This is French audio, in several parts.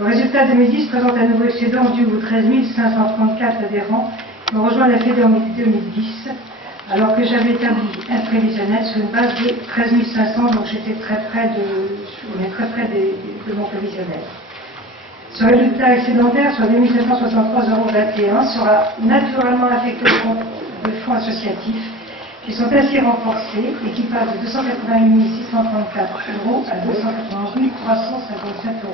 Le résultat 2010 présente un nouveau excédent dû aux 13 534 adhérents qui ont rejoint la Fédé en 2010, alors que j'avais établi un prévisionnel sur une base de 13 500, donc j'étais très près de mon prévisionnel. Ce résultat excédentaire sur 2763,21 € sera naturellement affecté au compte de fonds associatifs qui sont ainsi renforcés et qui passent de 288 634 € à 291 357 €.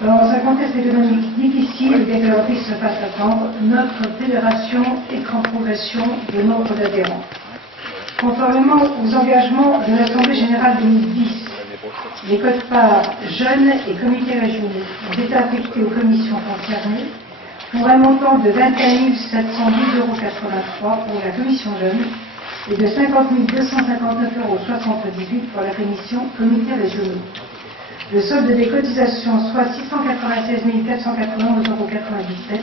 Dans un contexte économique difficile, bien que la reprise se fasse attendre, notre fédération est en progression de nombre d'adhérents. Conformément aux engagements de l'Assemblée générale 2010, les quotes-parts jeunes et comités régionaux ont été affectés aux commissions concernées pour un montant de 21 710,83 € pour la commission jeune et de 50 259,78 € pour la commission comités régionaux. Le solde des cotisations, soit 696 491,97 €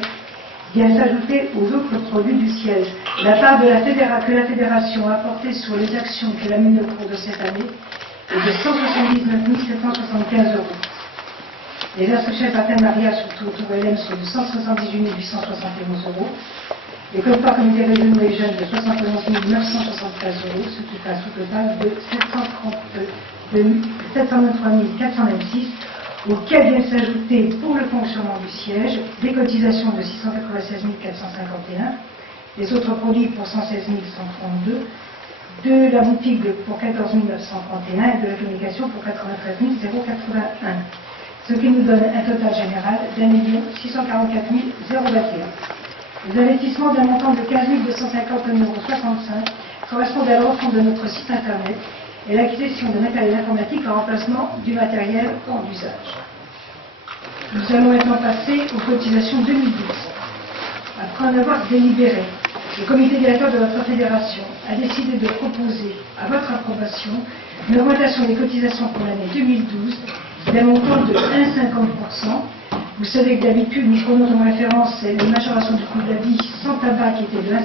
vient s'ajouter aux autres produits du siège. La part que la fédération a apportée sur les actions qu'elle a menées au cours de cette année est de 179 775 €. Les associés partenariats sur Tour-LM sont de 178 871 €. Les quotes-parts comités régionaux et jeunes de 71 973 €, ce qui passe au total de 793 426, auquel vient s'ajouter pour le fonctionnement du siège des cotisations de 696 451, des autres produits pour 116 132, de la boutique pour 14 931 et de la communication pour 93 081, ce qui nous donne un total général d'1 644 021. Les investissements d'un montant de 15 250,65 € correspondent à la refonte de notre site internet et l'acquisition de matériel informatique en remplacement du matériel hors d'usage. Nous allons maintenant passer aux cotisations 2012. Après en avoir délibéré, le comité directeur de votre fédération a décidé de proposer à votre approbation une augmentation des cotisations pour l'année 2012 d'un montant de 1,50%. Vous savez que d'habitude, nous prenons comme référence les majorations du coût de la vie sans tabac qui était de 1,58%.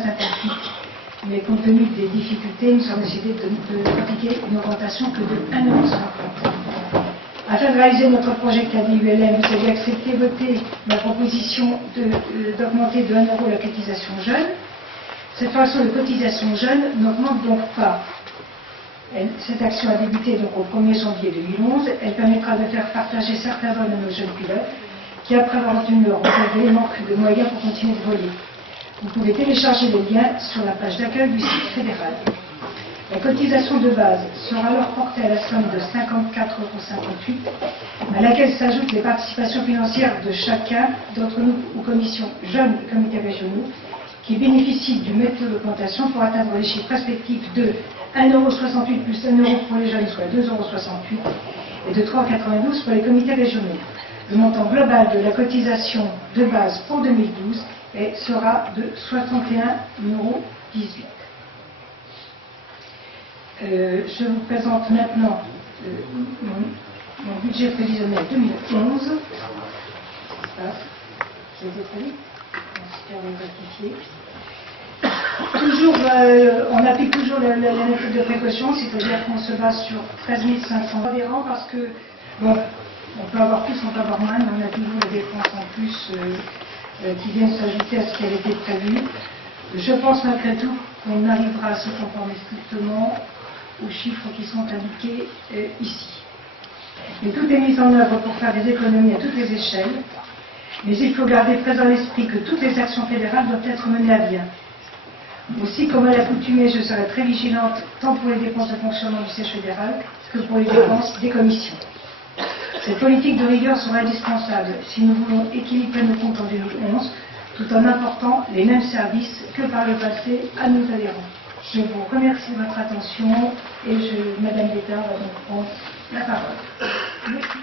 Mais compte tenu des difficultés, nous sommes décidés de pratiquer une augmentation que de 1,50 €. Afin de réaliser notre projet KDULM, vous avez accepté voter ma proposition d'augmenter de 1 € la cotisation jeune. Cette façon de cotisation jeune n'augmente donc pas. Cette action a débuté donc au 1er janvier 2011. Elle permettra de faire partager certains vols à nos jeunes pilotes qui, après avoir obtenu leur brevet, manquent de moyens pour continuer de voler. Vous pouvez télécharger les liens sur la page d'accueil du site fédéral. La cotisation de base sera alors portée à la somme de 54,58 €, à laquelle s'ajoutent les participations financières de chacun d'entre nous aux commissions jeunes et comités régionaux, qui bénéficient du méthode d'augmentation pour atteindre les chiffres respectifs de 1,68 € plus 1 € pour les jeunes, soit 2,68 € et de 3,92 € pour les comités régionaux. Le montant global de la cotisation de base pour 2012 sera de 61,18 €. Je vous présente maintenant mon budget prévisionnel 2011. Je vais très vite, toujours, on applique toujours la méthode de précaution, c'est-à-dire qu'on se base sur 13 500 adhérents parce que, bon, on peut avoir plus, on peut avoir moins, mais on a toujours des dépenses en plus qui viennent s'ajouter à ce qui avait été prévu. Je pense malgré tout qu'on arrivera à se conformer strictement aux chiffres qui sont indiqués ici. Mais tout est mis en œuvre pour faire des économies à toutes les échelles, mais il faut garder très à l'esprit que toutes les actions fédérales doivent être menées à bien. Aussi, comme à l'accoutumée, je serai très vigilante tant pour les dépenses de fonctionnement du siège fédéral que pour les dépenses des commissions. Cette politique de rigueur sera indispensable si nous voulons équilibrer nos comptes en 2011, tout en apportant les mêmes services que par le passé à nos adhérents. Je vous remercie de votre attention et Madame Bétard va donc prendre la parole. Merci.